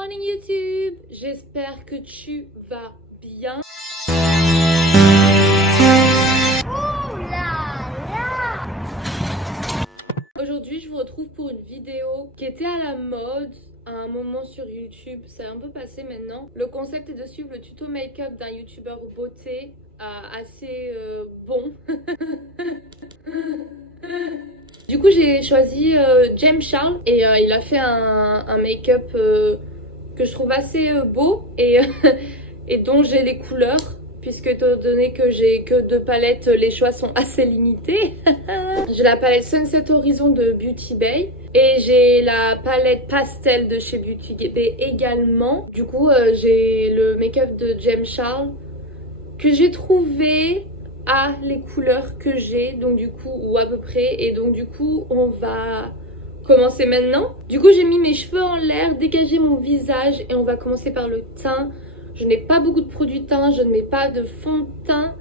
morning YouTube, j'espère que tu vas bien. Aujourd'hui je vous retrouve pour une vidéo qui était à la mode à un moment sur YouTube, c'est un peu passé maintenant. Le concept est de suivre le tuto make-up d'un youtubeur beauté assez bon. Du coup j'ai choisi James Charles et il a fait un make-up que je trouve assez beau et, et dont j'ai les couleurs, puisque étant donné que j'ai que 2 palettes, les choix sont assez limités. J'ai la palette Sunset Horizon de Beauty Bay et j'ai la palette Pastel de chez Beauty Bay également. Du coup j'ai le make-up de James Charles que j'ai trouvé à les couleurs que j'ai, donc du coup, ou à peu près, et donc du coup on va commencer maintenant. Du coup j'ai mis mes cheveux en l'air, dégagé mon visage et on va commencer par le teint. Je n'ai pas beaucoup de produits teint, je ne mets pas de fond de teint,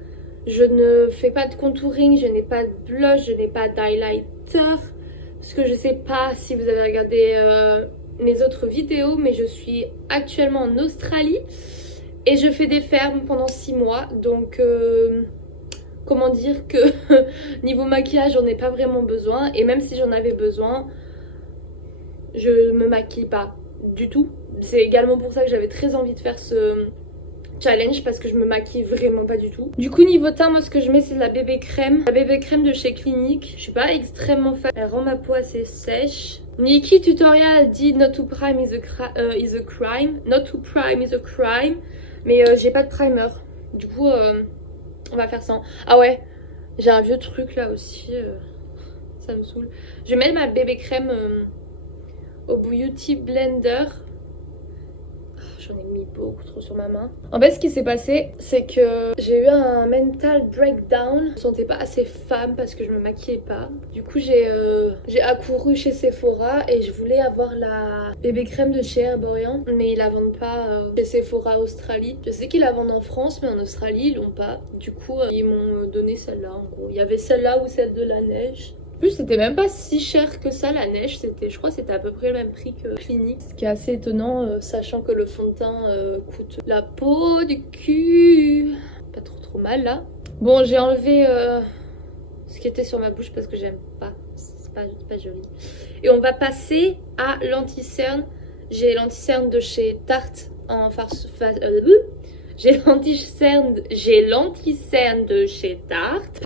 je ne fais pas de contouring, je n'ai pas de blush, je n'ai pas d'highlighter, parce que je sais pas si vous avez regardé mes autres vidéos, mais je suis actuellement en Australie et je fais des fermes pendant 6 mois, donc comment dire que niveau maquillage j'en ai pas vraiment besoin, et même si j'en avais besoin je me maquille pas du tout. C'est également pour ça que j'avais très envie de faire ce challenge, parce que je me maquille vraiment pas du tout. Du coup niveau teint, moi ce que je mets c'est de la bébé crème. La bébé crème de chez Clinique. Je suis pas extrêmement fan, elle rend ma peau assez sèche. Nikki Tutorial dit not to prime is a crime. Not to prime is a crime. Mais j'ai pas de primer. Du coup on va faire ça. Ah ouais, j'ai un vieux truc là aussi, ça me saoule. Je vais mettre ma bébé crème au Beauty Blender. J'en ai mis beaucoup trop sur ma main. En fait ce qui s'est passé c'est que j'ai eu un mental breakdown. Je me sentais pas assez femme parce que je me maquillais pas. Du coup j'ai accouru chez Sephora et je voulais avoir la bébé crème de chez Herborian, mais ils la vendent pas chez Sephora Australie. Je sais qu'ils la vendent en France, mais en Australie ils l'ont pas. Du coup ils m'ont donné celle-là en gros. Il y avait celle-là ou celle de la neige. En plus c'était même pas si cher que ça la neige, je crois que c'était à peu près le même prix que Clinique. Ce qui est assez étonnant sachant que le fond de teint coûte la peau du cul. Pas trop mal là. Bon j'ai enlevé ce qui était sur ma bouche parce que j'aime pas, c'est pas joli. Et on va passer à l'anti-cerne. J'ai l'anti-cerne de chez Tarte en j'ai l'anti-cerne de chez Tarte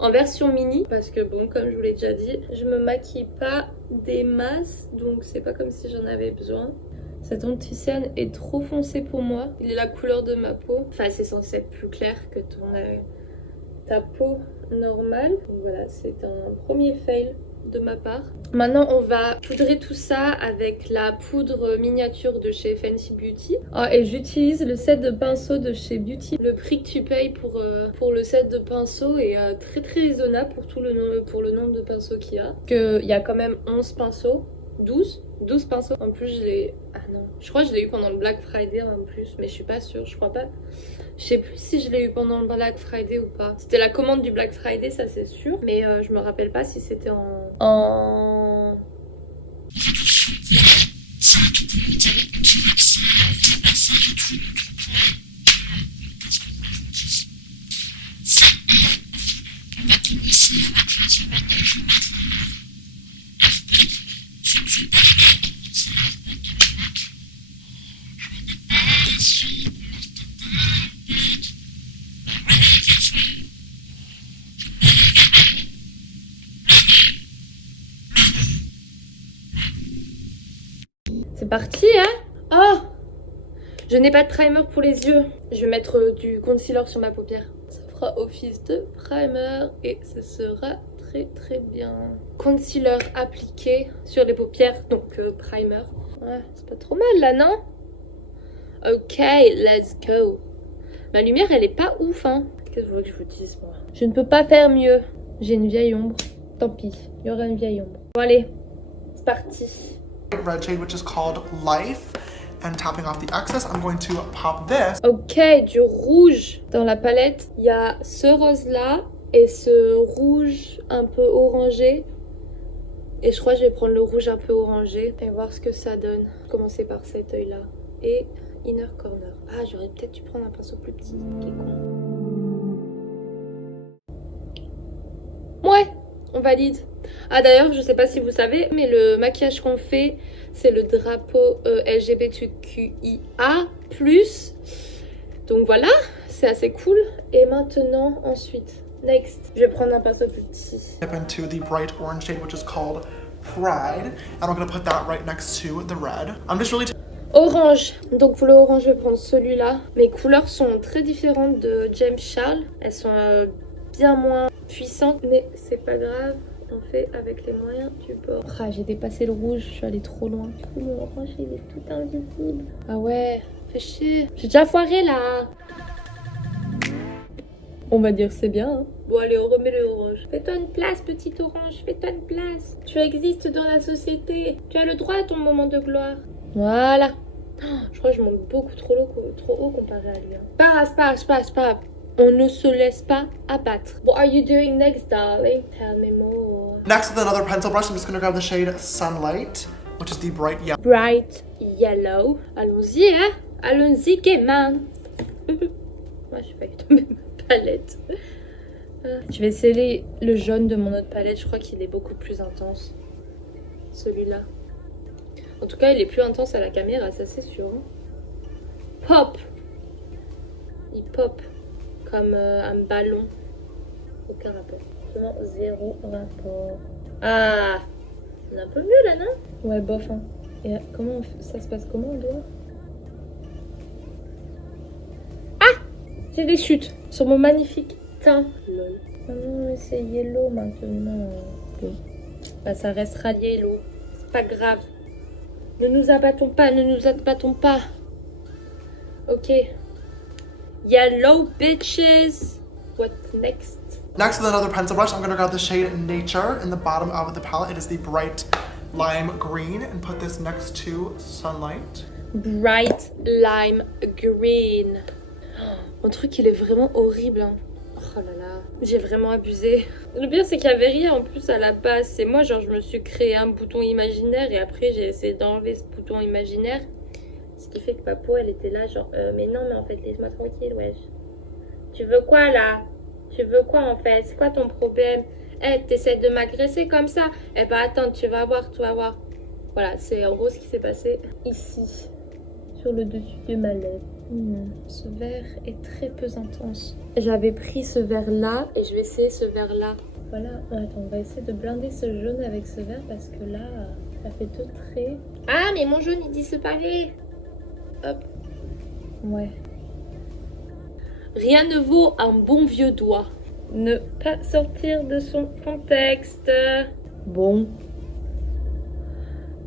en version mini, parce que bon comme je vous l'ai déjà dit, je me maquille pas des masses, donc c'est pas comme si j'en avais besoin. Cet anti-cerne est trop foncé pour moi, il est la couleur de ma peau, enfin c'est censé être plus clair que ta peau normale. Donc voilà, c'est un premier fail de ma part. Maintenant on va poudrer tout ça avec la poudre miniature de chez Fenty Beauty. Et j'utilise le set de pinceaux de chez Beauty. Le prix que tu payes pour le set de pinceaux est très raisonnable pour le nombre de pinceaux qu'il y a. Il y a quand même 11 pinceaux, 12 pinceaux. En plus je crois que je l'ai eu pendant le Black Friday en plus, mais je suis pas sûre, je crois pas. Je sais plus si je l'ai eu pendant le Black Friday ou pas. C'était la commande du Black Friday, ça c'est sûr. Mais je me rappelle pas si c'était en... C'est parti hein. Oh, je n'ai pas de primer pour les yeux. Je vais mettre du concealer sur ma paupière. Ça fera office de primer et ce sera très bien. Concealer appliqué sur les paupières, donc primer. Ouais, c'est pas trop mal là, non? Ok, let's go. Ma lumière elle est pas ouf hein. Qu'est-ce que vous voulez que je vous dise moi? Je ne peux pas faire mieux. J'ai une vieille ombre. Tant pis, il y aura une vieille ombre. Bon allez, c'est parti. Red shade which is called Life, and tapping off the excess I'm going to pop this. Ok, du rouge dans la palette. Il y a ce rose là et ce rouge un peu orangé. Et je crois que je vais prendre le rouge un peu orangé et voir ce que ça donne. Commencer par cet œil-là. Et inner corner. Ah, j'aurais peut-être dû prendre un pinceau plus petit. Qui est con. Ouais, on valide. Ah d'ailleurs, je sais pas si vous savez, mais le maquillage qu'on fait, c'est le drapeau LGBTQIA+. Donc voilà, c'est assez cool. Et maintenant, ensuite, next, je vais prendre un pinceau plus petit. Dip into the bright orange shade, which is called Pride, and I'm gonna put that right next to the red. I'm just really Orange. Donc pour le orange, je vais prendre celui-là. Mes couleurs sont très différentes de James Charles. Elles sont bien moins puissantes, mais c'est pas grave. On fait avec les moyens du bord. Ah, j'ai dépassé le rouge, je suis allée trop loin. Du coup, le orange, il est tout invisible. Ah ouais, fait chier. J'ai déjà foiré là. On va dire c'est bien. Hein. Bon allez, on remet le orange. Fais-toi une place, petite orange. Fais-toi une place. Tu existes dans la société. Tu as le droit à ton moment de gloire. Voilà. Oh, je crois que je monte beaucoup trop haut comparé à lui. Hein. Pas. On ne se laisse pas abattre. What are you doing next, darling? Tell me more. next with another pencil brush. I'm just gonna grab the shade Sunlight, which is the bright yellow. Bright yellow. Allons-y, hein? Allons-y, gaiement. Moi, j'ai failli tomber ma palette. Je vais sceller le jaune de mon autre palette. Je crois qu'il est beaucoup plus intense. Celui-là. En tout cas, il est plus intense à la caméra, ça c'est sûr. Hein. Pop! Il pop comme un ballon. Aucun rapport. Vraiment zéro rapport. Ah! C'est un peu mieux là, non? Ouais, bof. Hein. Et comment ça se passe comment on doit? Ah! J'ai des chutes sur mon magnifique teint. Lol. Ah non, mais c'est yellow maintenant. Bon. Bah, ça restera yellow. C'est pas grave. Ne nous abattons pas. Ok. Yellow bitches. What next? Next with another pencil brush, I'm gonna grab the shade Nature in the bottom of the palette. It is the bright lime green, and put this next to Sunlight. Bright lime green. Mon truc, il est vraiment horrible. Hein. Oh là là, j'ai vraiment abusé. Le pire, c'est qu'il n'y avait rien en plus à la base. C'est moi, genre, je me suis créé un bouton imaginaire et après, j'ai essayé d'enlever ce bouton imaginaire. Ce qui fait que ma peau, elle était là, genre, mais non, mais en fait, laisse-moi tranquille, wesh. Tu veux quoi, là? Tu veux quoi, en fait? C'est quoi ton problème? Eh, t'essaies de m'agresser comme ça? Eh ben, attends, tu vas voir. Voilà, c'est en gros ce qui s'est passé ici, sur le dessus de ma lèvre. Ce vert est très peu intense. J'avais pris ce vert là et je vais essayer ce vert là. Voilà, attends, on va essayer de blinder ce jaune avec ce vert parce que là, ça fait deux traits. Ah, mais mon jaune il disparaît. Hop. Ouais. Rien ne vaut un bon vieux doigt. Ne pas sortir de son contexte. Bon.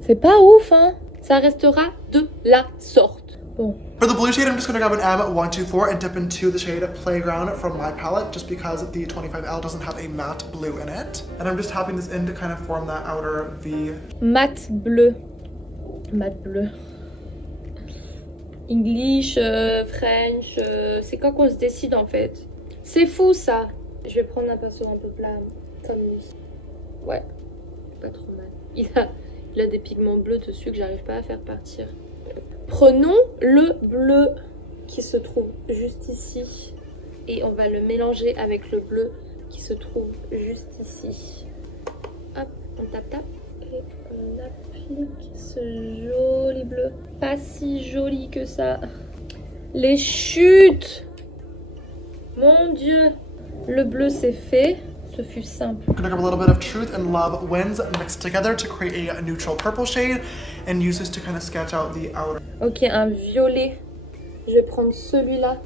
C'est pas ouf, hein. Ça restera de la sorte. Bon. For the blue shade, I'm just going to grab an M124 and dip into the shade Playground from my palette, just because the 25L doesn't have a matte blue in it. And I'm just tapping this in to kind of form that outer V. Matte bleu. Matte bleu. English, French, c'est quand qu'on se décide en fait. C'est fou ça. Je vais prendre un pinceau un peu plat, comme lui. Ouais, pas trop mal. Il a des pigments bleus dessus que j'arrive pas à faire partir. Prenons le bleu qui se trouve juste ici et on va le mélanger avec le bleu qui se trouve juste ici. Hop, on tape et on applique ce joli bleu. Pas si joli que ça. Les chutes! Mon Dieu! Le bleu c'est fait. Ce fut simple. I'm gonna grab a little bit of Truth and Love Wins mixed together to create a neutral purple shade and use this to kind of sketch out the outer. Ok, un violet. Je vais prendre celui-là.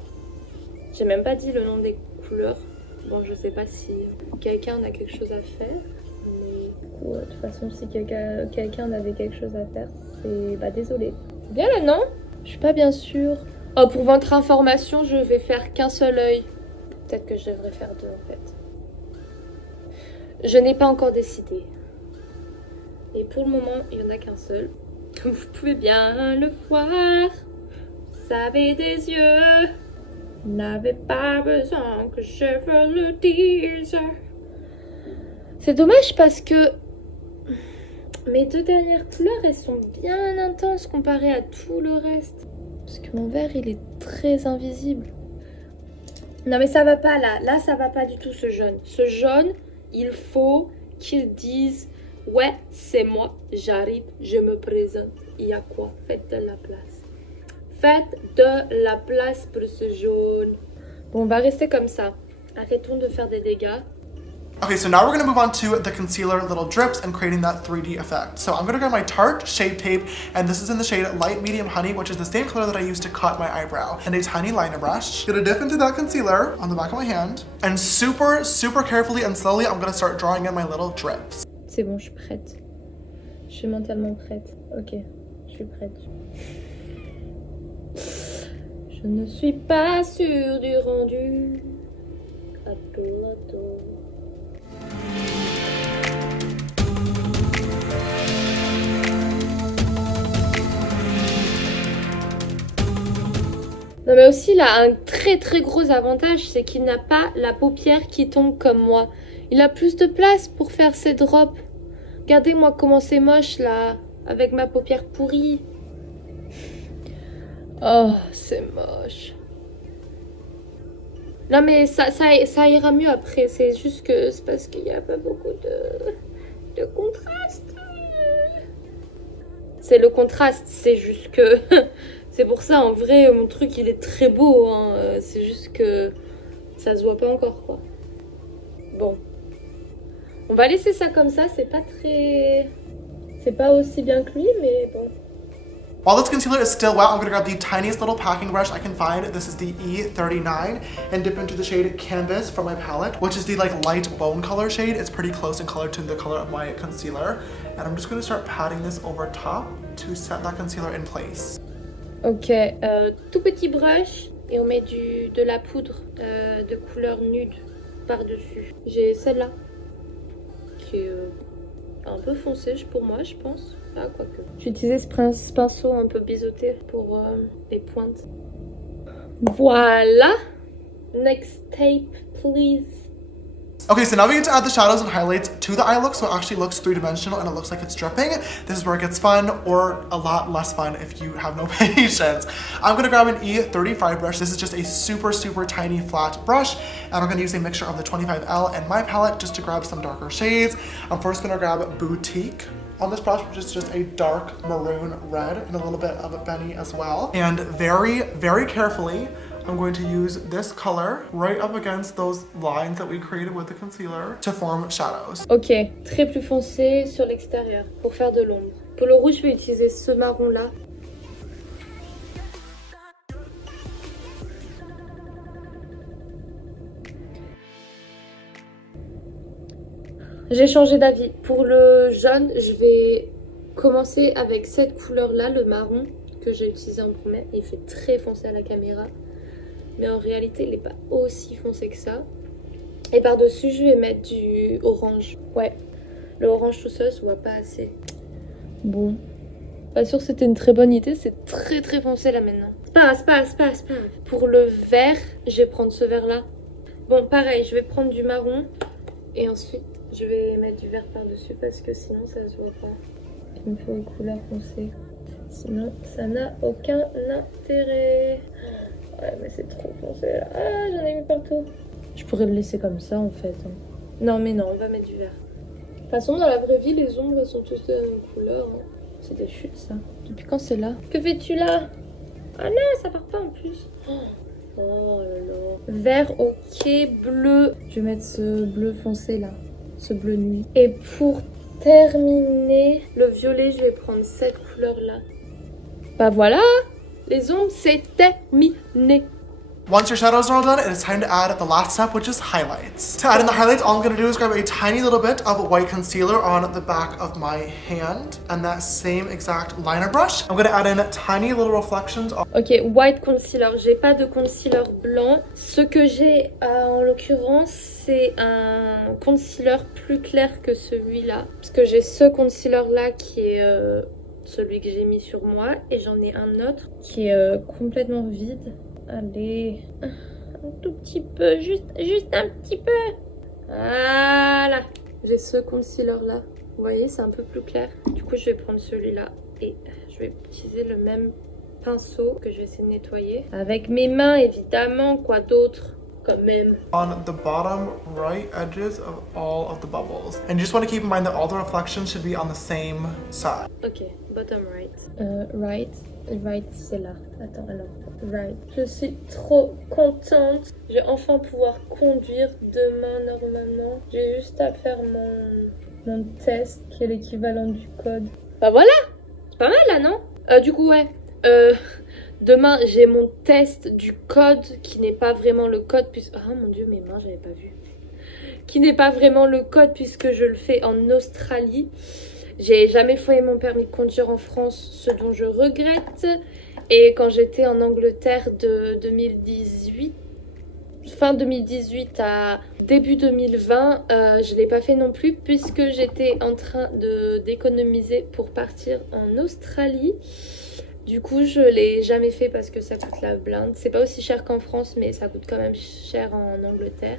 J'ai même pas dit le nom des couleurs. Bon, je sais pas si quelqu'un en a quelque chose à faire. Mais de toute façon, si quelqu'un avait quelque chose à faire, c'est... Bah, désolé. Bien là, non? Je suis pas bien sûre. Oh, pour votre information, je vais faire qu'un seul œil. Peut-être que je devrais faire deux, en fait. Je n'ai pas encore décidé. Et pour le moment, il n'y en a qu'un seul. Comme vous pouvez bien le voir. Vous avez des yeux. N'avez pas besoin que je vous le dise. C'est dommage parce que Mes deux dernières couleurs, elles sont bien intenses comparées à tout le reste. Parce que mon vert, il est très invisible. Non mais ça va pas là. Là, ça va pas du tout ce jaune. Ce jaune, il faut qu'ils disent « Ouais, c'est moi, j'arrive, je me présente. » Il y a quoi? Faites de la place. Faites de la place pour ce jaune. Bon, on va rester comme ça. Arrêtons de faire des dégâts. Okay, so now we're gonna move on to the concealer little drips and creating that 3D effect. So I'm gonna grab my Tarte Shade Tape, and this is in the shade Light Medium Honey, which is the same color that I used to cut my eyebrow, and a tiny liner brush. Gonna dip into that concealer on the back of my hand, and super, super carefully and slowly, I'm gonna start drawing in my little drips. C'est bon, je suis prête. Je suis mentalement prête. Ok, je suis prête. Je ne suis pas sûre du rendu. Attends. Non mais aussi, il a un très très gros avantage, c'est qu'il n'a pas la paupière qui tombe comme moi. Il a plus de place pour faire ses drops. Regardez-moi comment c'est moche là, avec ma paupière pourrie. Oh, c'est moche. Non mais ça ira mieux après, c'est juste que c'est parce qu'il n'y a pas beaucoup de contraste. C'est le contraste, c'est juste que... C'est pour ça, en vrai, mon truc, il est très beau. Hein. C'est juste que ça se voit pas encore, quoi. Bon. On va laisser ça comme ça. C'est pas très... C'est pas aussi bien que lui, mais bon. While this concealer is still wet, I'm gonna grab the tiniest little packing brush I can find. This is the E39, and dip into the shade Canvas from my palette, which is the like light bone color shade. It's pretty close in color to the color of my concealer. And I'm just gonna start patting this over top to set that concealer in place. Ok, tout petit brush et on met de la poudre de couleur nude par-dessus. J'ai celle-là qui est un peu foncée pour moi, je pense. Ah, quoique. J'ai utilisé ce pinceau un peu biseauté pour les pointes. Voilà! Next tape, please. Okay, so now we get to add the shadows and highlights to the eye look, so it actually looks three-dimensional and it looks like it's dripping. This is where it gets fun, or a lot less fun if you have no patience. I'm gonna grab an E35 brush. This is just a super, super tiny flat brush, and I'm gonna use a mixture of the 25L and my palette just to grab some darker shades. I'm first gonna grab Boutique on this brush, which is just a dark maroon red and a little bit of a Benny as well. And very, very carefully, I'm going to use this color right up against those lines that we created with the concealer to form shadows. Ok, très plus foncé sur l'extérieur pour faire de l'ombre. Pour le rouge, je vais utiliser ce marron là. J'ai changé d'avis. Pour le jaune, je vais commencer avec cette couleur là, le marron que j'ai utilisé en premier. Il fait très foncé à la caméra. Mais en réalité, il n'est pas aussi foncé que ça. Et par-dessus, je vais mettre du orange. Ouais, le orange tout seul se voit pas assez. Bon, pas sûr que c'était une très bonne idée. C'est très très foncé là maintenant. C'est pas grave. Pour le vert, je vais prendre ce vert là. Bon, pareil, je vais prendre du marron. Et ensuite, je vais mettre du vert par-dessus parce que sinon, ça se voit pas. Il me faut une couleur foncée. Sinon, ça n'a aucun intérêt. Ouais, mais c'est trop foncé là. Ah, j'en ai mis partout. Je pourrais le laisser comme ça en fait. Hein. Non, mais non, on va mettre du vert. De toute façon, dans la vraie vie, les ombres sont toutes de la même couleur. Hein. C'est des chutes ça. Depuis quand c'est là? Que fais-tu là? Ah non, ça part pas en plus. Oh là là. Vert, ok, bleu. Je vais mettre ce bleu foncé là. Ce bleu nuit. Et pour terminer, le violet, je vais prendre cette couleur là. Bah voilà! Les ombres, c'est terminé. Once your shadows are all done, it is time to add the last step, which is highlights. To add in the highlights, all I'm going to do is grab a tiny little bit of white concealer on the back of my hand and that same exact liner brush. I'm going to add in tiny little reflections. Ok, white concealer. J'ai pas de concealer blanc. Ce que j'ai en l'occurrence, c'est un concealer plus clair que celui-là. Parce que j'ai ce concealer-là qui est... celui que j'ai mis sur moi, et j'en ai un autre qui est complètement vide. Allez, un tout petit peu, juste un petit peu. Voilà, j'ai ce concealer là Vous voyez, c'est un peu plus clair. Du coup, je vais prendre celui-là et je vais utiliser le même pinceau que je vais essayer de nettoyer. Avec mes mains, évidemment, quoi d'autre quand même. On the bottom right edges of all of the bubbles. And you just want to keep in mind that all the reflections should be on the same side. Ok, bottom right. Right, c'est là. Attends, alors, right. Je suis trop contente. Je vais enfin pouvoir conduire demain normalement. J'ai juste à faire mon test qui est l'équivalent du code. Bah voilà, c'est pas mal là, non? Du coup, ouais. Demain, j'ai mon test du code qui n'est pas vraiment le code puisque... Ah mon dieu, mes mains, j'avais pas vu. Qui n'est pas vraiment le code puisque je le fais en Australie. J'ai jamais fait mon permis de conduire en France, ce dont je regrette. Et quand j'étais en Angleterre de 2018, fin 2018 à début 2020, je l'ai pas fait non plus puisque j'étais en train d'économiser pour partir en Australie. Du coup, je l'ai jamais fait parce que ça coûte la blinde. C'est pas aussi cher qu'en France, mais ça coûte quand même cher en Angleterre.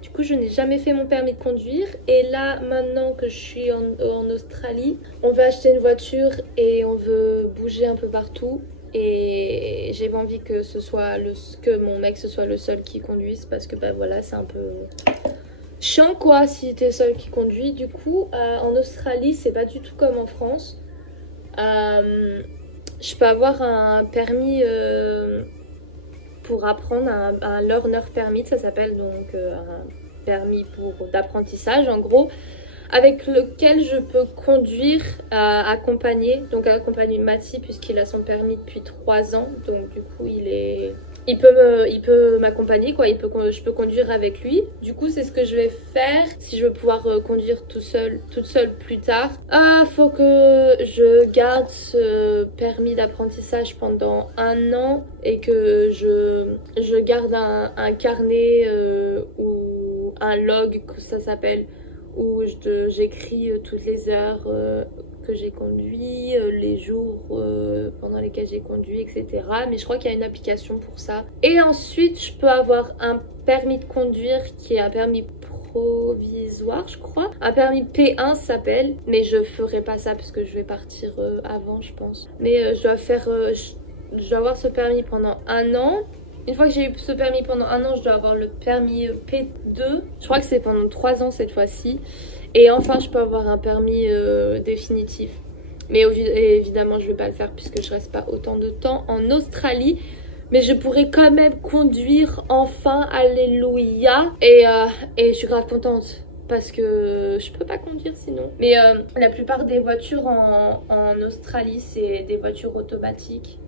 Du coup, je n'ai jamais fait mon permis de conduire. Et là, maintenant que je suis en Australie, on veut acheter une voiture et on veut bouger un peu partout. Et j'ai pas envie que que mon mec ce soit le seul qui conduise parce que bah voilà, c'est un peu chiant quoi si t'es seul qui conduit. Du coup, en Australie, c'est pas du tout comme en France. Je peux avoir un permis pour apprendre, un learner permit, ça s'appelle donc un permis d'apprentissage en gros, avec lequel je peux conduire accompagner Mathy puisqu'il a son permis depuis 3 ans, donc du coup il peut m'accompagner quoi, je peux conduire avec lui. Du coup c'est ce que je vais faire si je veux pouvoir conduire toute seule plus tard. Faut que je garde ce permis d'apprentissage pendant 1 an et que je garde un carnet ou un log que ça s'appelle, où j'écris toutes les heures que j'ai conduit, les jours pendant lesquels j'ai conduit, etc. Mais je crois qu'il y a une application pour ça. Et ensuite, je peux avoir un permis de conduire qui est un permis provisoire, je crois. Un permis P1 s'appelle, mais je ferai pas ça parce que je vais partir avant, je pense. Mais je dois avoir ce permis pendant 1 an. Une fois que j'ai eu ce permis pendant 1 an, je dois avoir le permis P2. Je crois que c'est pendant 3 ans cette fois-ci. Et enfin, je peux avoir un permis définitif. Mais évidemment, je ne vais pas le faire puisque je reste pas autant de temps en Australie. Mais je pourrais quand même conduire enfin, alléluia. Et je suis grave contente parce que je peux pas conduire sinon. Mais la plupart des voitures en Australie, c'est des voitures automatiques.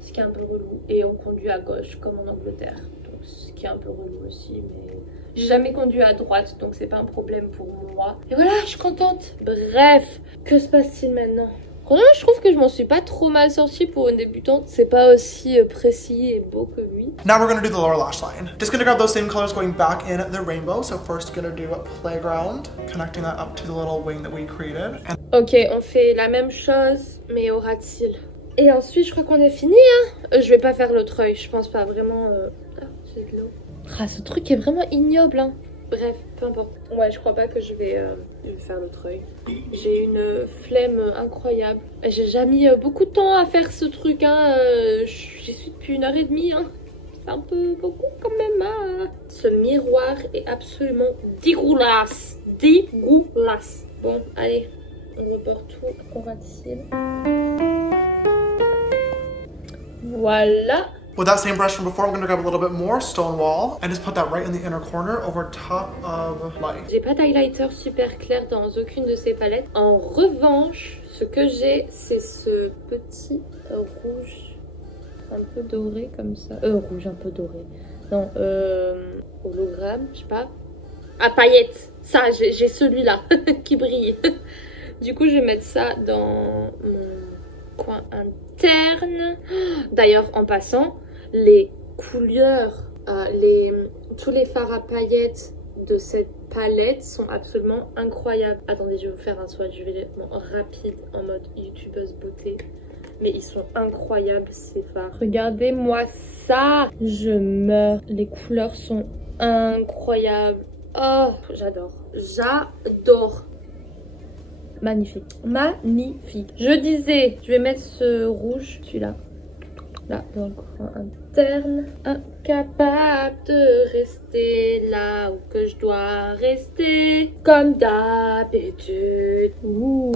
Ce qui est un peu relou. Et on conduit à gauche comme en Angleterre. Donc ce qui est un peu relou aussi. Mais j'ai jamais conduit à droite. Donc c'est pas un problème pour moi. Et voilà, je suis contente. Bref, que se passe-t-il maintenant? Franchement, je trouve que je m'en suis pas trop mal sortie pour une débutante. C'est pas aussi précis et beau que lui. Now we're going to do the lower lash line. Just going to grab those same colors going back in the rainbow. So first going to do Playground, connecting that up to the little wing that we created. And ok, on fait la même chose, mais au rat-il. Et ensuite, je crois qu'on est fini, hein. Je vais pas faire l'autre œil, je pense pas vraiment... Ah, j'ai de l'eau. Ah, ce truc est vraiment ignoble, hein. Bref, peu importe. Ouais, je crois pas que je vais faire l'autre œil. J'ai une flemme incroyable. J'ai déjà mis beaucoup de temps à faire ce truc, hein. J'y suis depuis 1h30, hein. C'est un peu beaucoup quand même, hein. Ce miroir est absolument dégueulasse. Dégueulasse. Bon, allez, on reporte tout. Qu'aura-t-il ? Voilà. with that same brush from before, I'm going to grab a little bit more stone wall and just put that right in the inner corner over top of light. J'ai pas d'highlighter super clair dans aucune de ces palettes. En revanche, ce que j'ai, c'est ce petit rouge un peu doré comme ça. Rouge un peu doré. Non, hologramme, je sais pas. Ah, paillettes. Ça, j'ai celui-là qui brille. Du coup, je vais mettre ça dans mon coin interne. D'ailleurs, en passant, les couleurs, tous les fards à paillettes de cette palette sont absolument incroyables. Attendez, je vais vous faire un swatch vraiment rapide en mode youtubeuse beauté. Mais ils sont incroyables ces fards. Regardez-moi ça. Je meurs. Les couleurs sont incroyables. Oh, j'adore. J'adore. Magnifique. Magnifique. Je disais, je vais mettre ce rouge, celui-là. Là, dans le coin interne. Incapable de rester là où que je dois rester. Comme d'habitude. Ouh.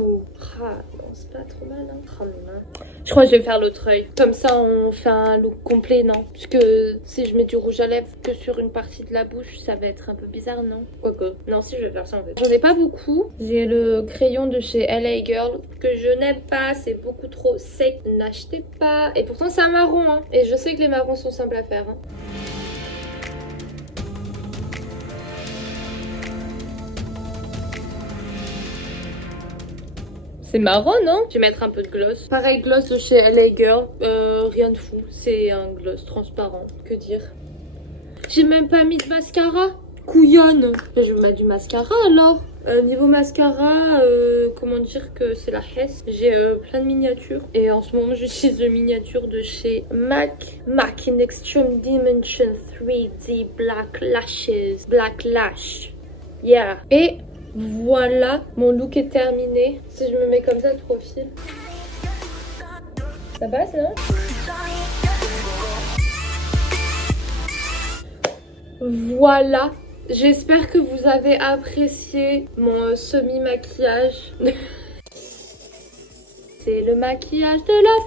Ah, non, c'est pas trop mal, hein. Oh, mes mains. Je crois que je vais faire l'autre œil. Comme ça, on fait un look complet, non? Parce que si je mets du rouge à lèvres que sur une partie de la bouche, ça va être un peu bizarre, non? Quoique. Non, si, je vais faire ça en fait. J'en ai pas beaucoup. J'ai le crayon de chez LA Girl que je n'aime pas. C'est beaucoup trop sec. N'achetez pas. Et pourtant, c'est un marron, hein. Et je sais que les marrons sont simples à faire, hein. C'est marrant, non? Je vais mettre un peu de gloss. Pareil, gloss de chez LA Girl. Rien de fou. C'est un gloss transparent. Que dire? J'ai même pas mis de mascara. Couillonne. Je vais mettre du mascara alors. Niveau mascara, comment dire que c'est la Hess. J'ai plein de miniatures. Et en ce moment, j'utilise une miniature de chez MAC. MAC in Extreme Dimension 3D Black Lashes. Black Lash. Yeah. Et voilà, mon look est terminé. Si je me mets comme ça de profil. Ça passe, non? Voilà. J'espère que vous avez apprécié mon semi-maquillage. C'est le maquillage de la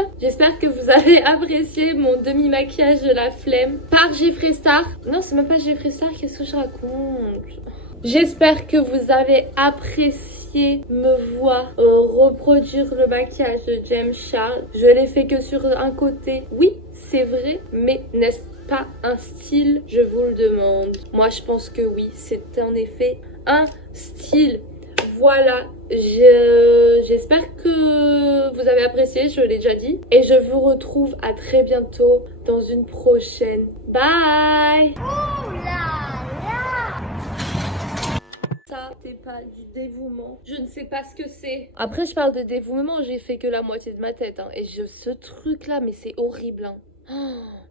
flemme. J'espère que vous avez apprécié mon demi-maquillage de la flemme par Jeffree Star. Non, c'est même pas Jeffree Star, qu'est-ce que je raconte? J'espère que vous avez apprécié me voir reproduire le maquillage de James Charles. Je l'ai fait que sur un côté. Oui, c'est vrai, mais n'est-ce pas un style? Je vous le demande. Moi, je pense que oui, c'est en effet un style. Voilà, j'espère que vous avez apprécié, je l'ai déjà dit. Et je vous retrouve à très bientôt dans une prochaine. Bye! Ça, c'est pas du dévouement. Je ne sais pas ce que c'est. Après, je parle de dévouement, j'ai fait que la moitié de ma tête. Hein. Et ce truc-là, mais c'est horrible. Hein. Oh.